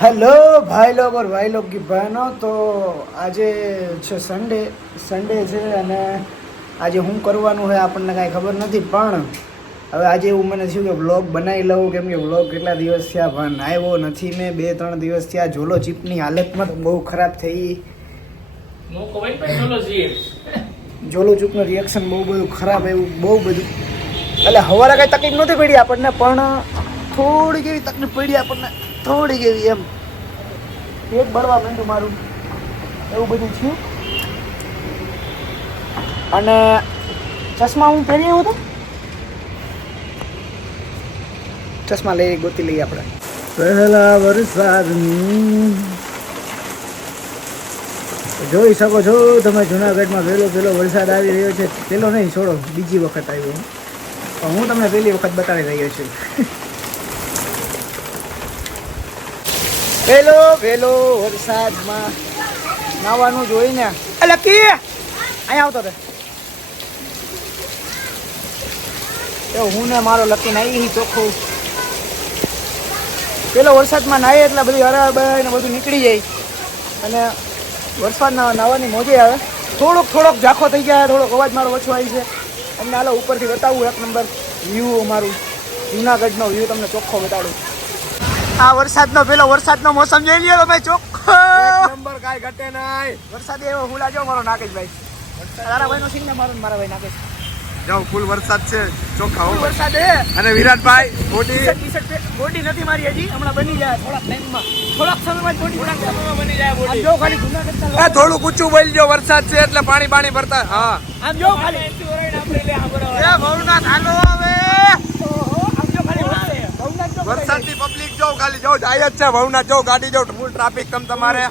Hello भाई लोग और भाई लोग की बहनों तो આજે છે સન્ડે છે અને આજે હું કરવાનું હોય આપણને કાંઈ ખબર નથી પણ હવે આજે એવું મને થયું કે વ્લોગ બનાવી લઉં કેમ કે વ્લોગ કેટલા દિવસ થયા પણ આવ્યો નથી મેં 2-3 દિવસ થયા ઝોલો ચીપની હાલતમાં તો બહુ ખરાબ થઈ ઝોલો ચીપનું રિએક્શન બહુ બધું ખરાબ આવ્યું બહુ બધું એટલે હવારે કાંઈ તકલીફ નહોતી પડી આપણને પણ થોડીક એવી તકલીફ પડી આપણને થોડીક એવી એમ પેટ બળવા માંડ્યું મારું એવું બધું થયું અને ચશ્મા હું પહેરી આવ્યો હતો ચશ્મા લઈ ગોતી લઈએ આપણે પહેલા વરસાદની જોઈ શકો છો તમે જુનાગઢમાં પહેલો વરસાદ આવી રહ્યો છે પેલો નહીં છોડો બીજી વખત આવ્યો પણ હું તમને પહેલી વખત બતાવી રહ્યો છું પેલો વરસાદમાં નાવાનું જોઈને લકી અહીંયા આવતો હતો હું ને મારો લકી નાઈ ચોખ્ખું પેલો વરસાદમાં નાહીએ એટલે બધી હરાબર ને બધું નીકળી જાય અને વરસાદના નાવાની મોજે આવે થોડોક ઝાંખો થઈ જાય થોડોક અવાજ મારો ઓછો આવી છે તમને હાલો ઉપરથી બતાવું 1 નંબર વ્યૂ અમારું જુનાગઢનો વ્યૂ તમને ચોખ્ખો બતાડું આ વરસાદનો મોસમ જોઈ લ્યો તમે ચોખ્ખો 1 નંબર કાઈ ઘટે નહીં વરસાદ એવો હુલા જો મારો નાગેશભાઈ તારા ભાઈનો સિંહ ને મારો મારા ભાઈ નાગેશ જાવ ફૂલ વરસાદ છે ચોખ્ખા હો વરસાદ છે અને વિરાટભાઈ બોડી નથી મારી હજી હમણાં બની જાય થોડાક સમયમાં બોડી બની જાય બોડી જો ખાલી જુનાગઢ આ થોડું ઊંચું બોલજો વરસાદ છે એટલે પાણી ભરતા હા આમ જો ખાલી આપણે લે આ બરાબર એ ભવનાથ હાલો હવે વરસાદની પબ્લિક જો ખાલી જો જાય જ છે ભવનાથ જો ગાડી જો ફૂલ ટ્રાફિક તમારે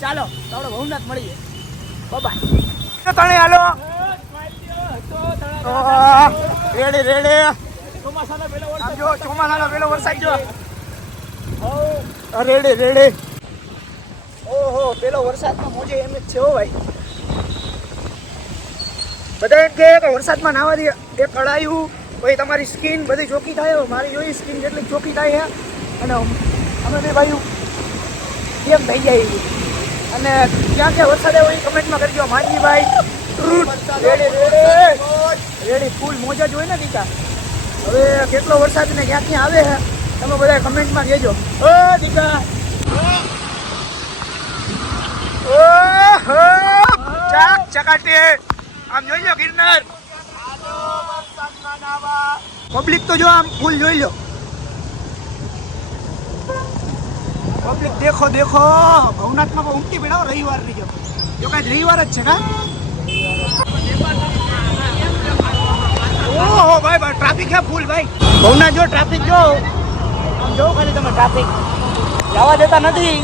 ચાલો આપણે ભવનાથ મળીએ બાય તણે હાલો રેડે ચોમાસાનો પેલો વરસાદ જો રેડે ઓહો પેલો વરસાદમાં મોજે એમ જ છે હો ભાઈ બધા એમ કે વરસાદમાં નાવાથી એક કળાયું પછી તમારી સ્કિન બધી ચોખ્ખી થાય મારી જોઈ સ્કિન જેટલી ચોખ્ખી થાય છે અને અમે બે ભાઈ કેમ થઈ જાય અને ક્યાં ક્યાં વરસાદ આવ્યો એ કમેન્ટમાં કરજો માનજીભાઈ રેડી ફૂલ મોજા જ હોય ને દીકા હવે કેટલો વરસાદ ને ક્યાંથી આવે છે તમે બધા કમેન્ટમાં કહેજો ઓ દીકા ચકાટે આમ જોઈ લો ગિરનાર પબ્લિક તો જો આમ ફૂલ જોઈ લો પબ્લિક દેખો ભવનાથમાં ઉમટી બેડાવો રવિવારની જો કાંઈ રવિવાર જ છે ને ઓહો ભાઈ ટ્રાફિક છે ફૂલ ભાઈ ભવનાથ જો ટ્રાફિક જો આમ જો ખાલી તમે ટ્રાફિક જવા દેતા નથી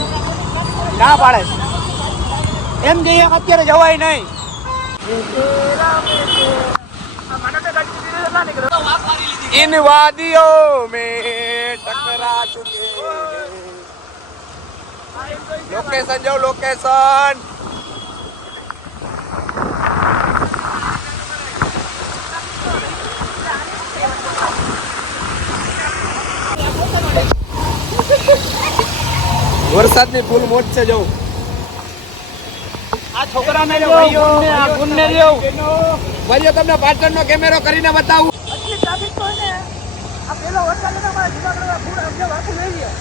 ના પાડે એમ જઈએ અત્યારે જવાય નહીં इन वादियों में टकरा चुके लोकेशन जो लोकेशन વરસાદની ફૂલ મોજ છે જો આ છોકરાને ભાઈઓ આ ગુણને લ્યો ભાઈઓ તમને પાછળનો કેમેરો કરીને બતાવું આટલી ટ્રાફિક તો ને આ પેલો વરસાદ ને મારા જુનાગઢમાં ફૂલ અમને વાકું લઈ ગયા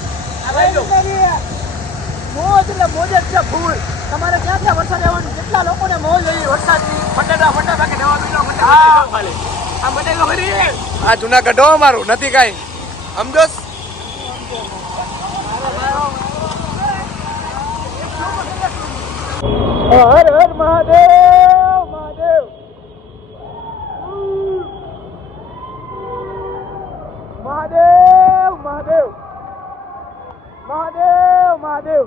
આ ભાઈ મોજ એટલે મોજ જ છે ફૂલ તમારે ક્યાં ક્યાં વરસાદ આવવાનું કેટલા લોકોને મોજ લઈ વરસાદની ફટાફટ કે નવા બીજો ફટાફટ ખાલી આ બટેલો ભરી આ જુનાગઢ અમારું નથી કાઈ સમજો હર હર મહાદેવ મહાદેવ મહાદેવ મહાદેવ મહાદેવ મહાદેવ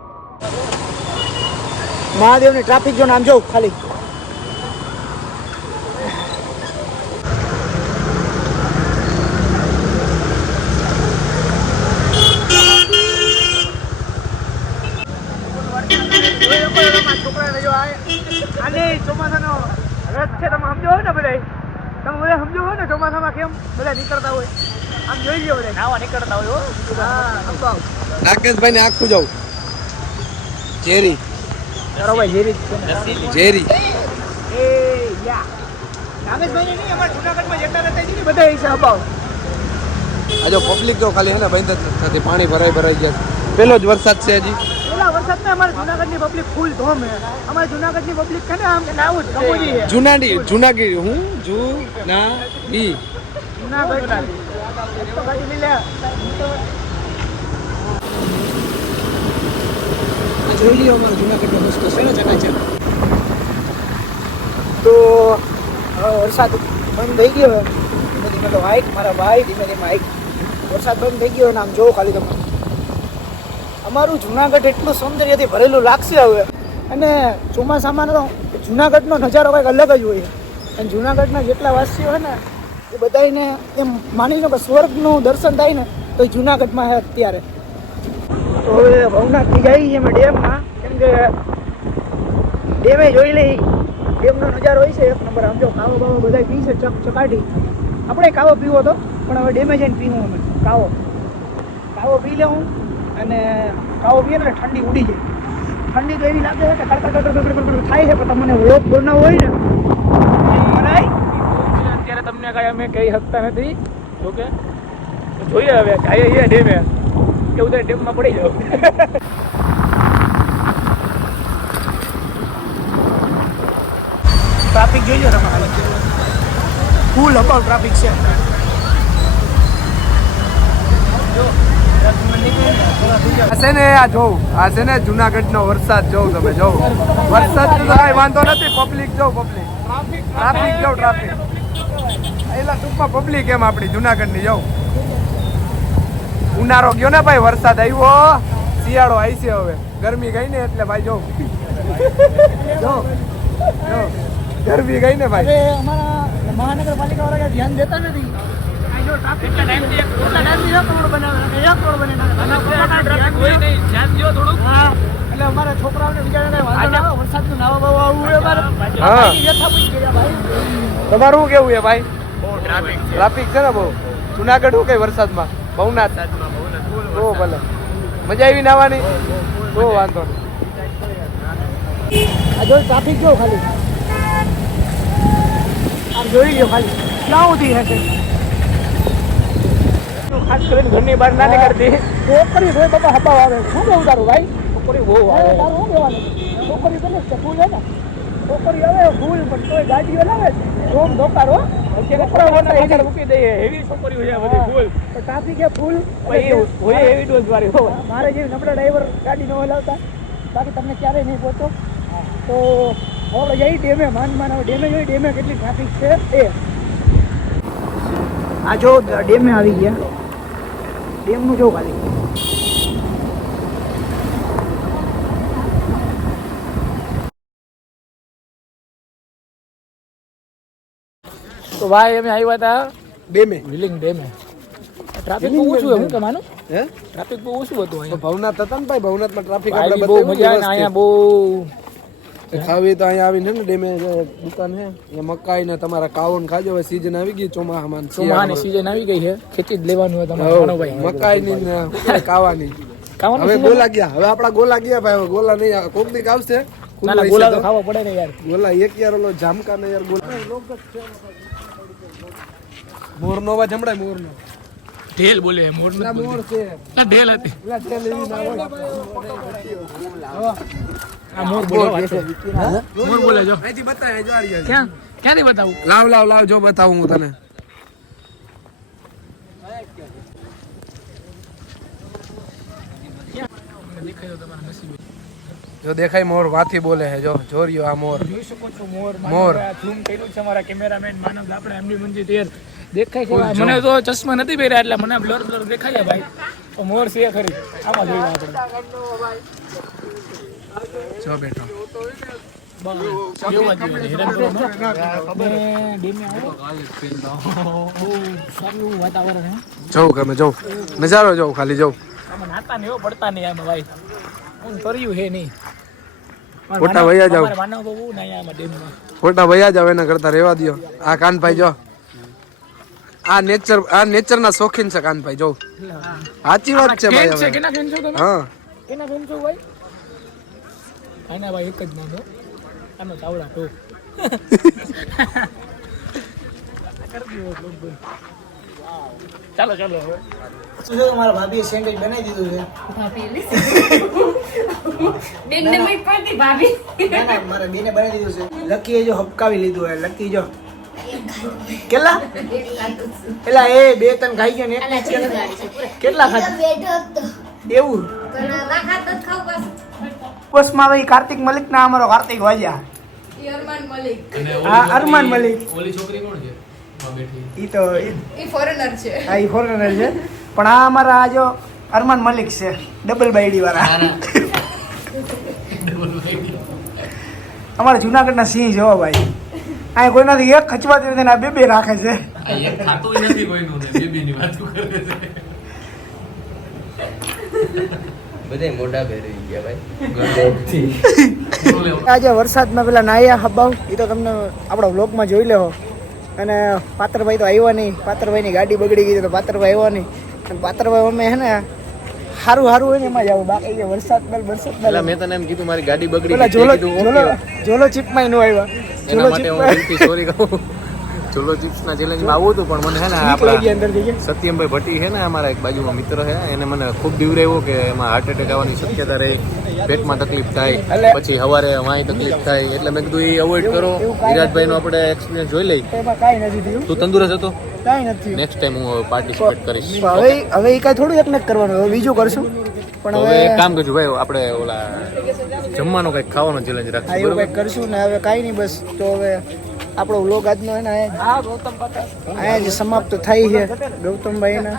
મહાદેવની ટ્રાફિક જો નામ જો ખાલી ચોમાસાનો રસ છે તમે સમજો હોય ને બધા તમે બધા સમજો હોય ને ચોમાસામાં કેમ બધા નીકળતા હોય આમ જોઈ લ્યો બધા નાવા નીકળતા હોય હો. રાકેશભાઈ ને આખું જાવ ઝેરી તારો ભાઈ ઝેરી ઝેરી એ યા નાગેશભાઈ ને નહીં અમારા જૂનાગઢમાં જેટલા રહેતા છે ને બધા છે અપાવ. આ જો પબ્લિક તો ખાલી હે ને બંધ જ નથી, પાણી ભરાઈ ગયા છે. પેલો જ વરસાદ છે હજી. પેલા વરસાદમાં અમારા જૂનાગઢની પબ્લિક ફૂલ ધોમ છે. અમારા જૂનાગઢની પબ્લિક છે ને આમ કે નાવું જ કબૂજી છે. જૂનાગઢ હું જૂનાગઢ જૂનાગઢ તો ગાડી લઈ લે. જોઈ લ્યો અમારા જૂનાગઢનો રસ્તો છે ને ચકાચક. તો હવે વરસાદ બંધ થઈ ગયો. ધીમે ધીમે તો હાઈક મારા ભાઈ ધીમે ધીમે હાઈક. વરસાદ બંધ થઈ ગયો ને આમ જોવો ખાલી તમે. અમારું જૂનાગઢ એટલું સૌંદર્યથી ભરેલું લાગશે હવે. અને ચોમાસામાં તો જૂનાગઢનો નજારો કંઈક અલગ જ હોય. અને જૂનાગઢના જેટલા વાસીઓ હોય ને એ બધાને એમ માની લો કે સ્વર્ગનું દર્શન થાય ને તો જૂનાગઢમાં છે અત્યારે. તો હવે ભવનાથથી જઈએ અમે ડેમમાં, કેમ કે ડેમે જોઈ લઈ. ડેમનો નજારો હોય છે એક નંબર. આમ જો કાવો બાવો બધા પી છે ચકાટી. આપણે કાવો પીવો હતો પણ હવે ડેમે જઈને પીવું અમે કાવો પી લેવું. અને કાવો પીએ ને ઠંડી ઉડી જાય. ઠંડી તો એવી લાગે છે કે કડકડ થાય છે, પણ તમને વ્લોગ બનાવવો હોય ને બનાય. અત્યારે તમને કાંઈ અમે કહી શકતા નથી. જોકે જોઈએ હવે આવીએ ડેમે કે ઉધર ડેમમાં પડી જાવ. ટ્રાફિક જોઈ લો તમે, ફૂલ અપાવ ટ્રાફિક છે. છે ને આ જોઉં, આ છે ને જુનાગઢ નો વરસાદ જોઉં તમે જોઉં. વરસાદ તો કઈ વાંધો નથી, પબ્લિક જોઉં ટ્રાફિક જોઉં ટ્રાફિક. એલા ટૂંકમાં પબ્લિક એમ આપણી જુનાગઢ ની જોઉં. ઉનાળો ગયો ને ભાઈ, વરસાદ આવ્યો, શિયાળો આવી છે હવે. ગરમી ગઈ ને એટલે ભાઈ જોઉં ગરમી ગઈ ને ભાઈ. અમારા મહાનગરપાલિકા વાળા ધ્યાન દેતા નથી. એટલે અમારા છોકરાઓને વરસાદનું નાવા બાવા આવવું હોય અમારે. તમારું શું કેવું છે ભાઈ? ટ્રાફિક છે ને બહુ જુનાગઢ. શું કઈ વરસાદમાં ભવનાથ તો ભલે મજા આવી નાવાની તો વાંધો નહીં. આ જો ટ્રાફિક જો ખાલી આમ જોઈ લ્યો ખાલી ક્યાં સુધી હશે. ખાસ કરીને ઘરની બહાર ના નીકળતી. છોકરી હોય બાબા હબાવ આવે. શું બહુ તારું ભાઈ? છોકરી બહુ આવે. તારું શું કહેવાનું? છોકરી બને છે ફૂલ હે ને. છોકરી આવે ફૂલ પણ તોય ગાડીઓ લાવે છે. રોમ ધોકારો મૂકી દઈએ. એવી છોકરી હોય બધી ફૂલ. ટ્રાફિક એ ફૂલ હોય એવી ડોઝ વાળી. મારે જેવી નબળા ડ્રાઈવર ગાડી ન હલાવતા. બાકી તમને ક્યારેય નહીં પહોંચો. તો આપણે જઈ ડેમે માન હવે ડેમે જોઈ ડેમે કેટલી ટ્રાફિક છે એ. આ જો ડેમે આવી ગયા. ડેમનું જો ખાલી તો ભાઈ અમે આવ્યા હતા ડેમે વિલિંગ ડેમે. ટ્રાફિક બહુ ઓછું હું કે માનું હે ટ્રાફિક બહુ ઓછું હતું અહીંયા. ભવનાથ હતા ને ભાઈ, ભવનાથમાં ટ્રાફિક બહુ મજા આવે અહીંયા બહુ ખાવી તો અહીંયા આવીને ને ડેમે દુકાન હે એ મકાઈ ને તમારા કાવન ખાજો. હવે સીઝન આવી ગઈ ચોમાસામાં, ચોમાસાની સીઝન આવી ગઈ છે. ખેતી જ લેવાનું હોય તમારે ભાઈ. મકાઈ ની ને કાવાની. હવે ગોલા ગયા, હવે આપડા ગોલા ગયા ભાઈ. હવે ગોલા નહીં કોક દી આવશે. ના ના ગોલા તો ખાવા પડે ને યાર. ગોલા એક યાર ઓલો જામકા ને યાર ગોલા. મોર નો અવાજ સંભળાય. મોર નો ઢેલ બોલે. મોર મોર છે ના ઢેલ હતી. ઢેલ એવી ના હોય. આ મોર બોલે. મોર બોલે જો. અહીંથી બતાય જો આ રહ્યા. ક્યાંથી બતાવું? લાવ જો બતાવું હું તને. જો દેખાય મોર વાથી બોલે છે. જો જોરિયો આ મોર જોઈ શકો છો મોર. મોર ઝૂમ કર્યું છે અમારા કેમેરામેન માનવ આપણે એમડી મંજી તેર દેખાય છે. મને તો ચશ્મા નથી પહેર્યા એટલે મને બ્લર દેખાય છે ભાઈ. તો મોર છે ખરી. આમાં જોયું આપણે જો બેઠો. વાતાવરણ જવું ગમે જવું નજારો જવું ખાલી જવું. નાતા ને એવો પડતા નહીં આમાં ભાઈ. હું કર્યું હે નહીં. ફોટા વયા જાવ. માનવ બહુ નહીં આમાં ડેમમાં. ફોટા વયા જાવ એના કરતા રહેવા દો. આ કાનભાઈ જો આ નેચરના શોખીન છે કાનભાઈ જો સાચી વાત છે ભાઈ હવે. કેના ફેન છો તમે? હા કેના ફેન છો ભાઈ? આના ભાઈ એક જ નામ હો. આનો ચાવડા તો ચાલો ચાલો હવે શું છે તમારા ભાભીએ સેન્ડવિચ બનાવી દીધું છે. બેનને મય પડતી ભાભી. ના ના મારા બેને બનાવી દીધું છે. લકીએ જો હપકાવી લીધું હે. લકી જો કેટલા એલા એ બે ત્રણ ખાઈ ગયો ને એક કેટલા ખાધા એવું બસ માં ભાઈ કાર્તિક મલિક ના અમારો કાર્તિક વાજ્યા અરમાન મલિક હા અરમાન મલિક ઓલી છોકરી કોણ છે ઈ તો એ ફોરેનર છે. હા ઈ ફોરેનર છે પણ આ અમારા આ જો અરમાન મલિક છે ડબલ બાયડી વાળા અમારા જુનાગઢના સિંહ જોવો ભાઈ આ કોઈનાથી એક ખચવાતી નથી ને આ બે બે રાખે છે. આ એક ખાતું નથી કોઈનું ને બેબીની વાત કરે છે બધાય મોઢા ભેરવી ગયા ભાઈ. આજે વરસાદમાં પેલા નાયા હબાવ એ તો તમને આપણા વ્લોગમાં જોઈ લેવો. અને પાત્રભાઈ તો આવ્યા નહીં. પાત્રભાઈની ગાડી બગડી ગઈ તો પાત્રભાઈ આવ્યા નહીં. અને પાત્રભાઈ અમે હે ને સારું સારું હોય ને એમાં જ આવું. બાકી જે વરસાદ પેલા મેં તને એમ કીધું મારી ગાડી બગડી પેલા ગઈ. મેં કીધું okay. જોલો ચીપમાં નો આવ્યા. એના માટે હું દિલથી સોરી કહું. ચૂલો ચિપ્સના ચેલેન્જમાં આવું હતું પણ મને હે ને બીક લાગી આપણા અંદર જઈએ. સત્યમભાઈ ભટ્ટી છે ને અમારા એક બાજુમાં મિત્ર છે એને મને ખૂબ બીવરાવ્યો કે એમાં હાર્ટ એટેક આવવાની શક્યતા રહે, પેટમાં તકલીફ થાય, પછી સવારે વાંય તકલીફ થાય, એટલે મેં કીધું એ અવોઇડ કરો. વિરાટભાઈનો આપણે એક્સપિરિયન્સ જોઈ લઈ. તો એમાં કાંઈ નથી થયું. તું તંદુરસ્ત હતો, કાંઈ નથી નેક્સ્ટ ટાઈમ હું પાર્ટિસિપેટ કરીશ. થયું. હવે એ કાંઈ થોડું એકને જ કરવાનું. હવે બીજું કરશું. પણ તો હવે એક હવે કામ કરજો ભાઈ, આપણે ઓલા જમવાનો કંઈક ખાવાનો ચેલેન્જ હા રાખશું, એવું બરોબર? કંઈક કરશું ને હવે કાંઈ નહીં. બસ તો હવે આપણો વ્લોગ આજનો હે ને અહીંયા જ સમાપ્ત થાય છે. ગૌતમભાઈના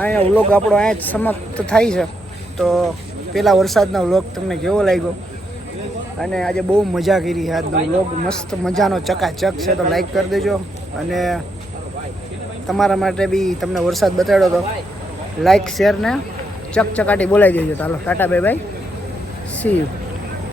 અહીંયા વ્લોગ આપણો અહીંયા જ સમાપ્ત થાય છે. તો પેલા વરસાદનો વ્લોગ તમને કેવો લાગ્યો? અને આજે બહુ મજા કરી. આજનો વ્લોગ મસ્ત મજાનો ચકાચક છે. તો લાઈક કરી દેજો. અને તમારા માટે બી તમને વરસાદ બતાડ્યો તો લાઈક શેર ને ચકચકાટી બોલાવી દેજો. ચાલો Tata bye bye, C you.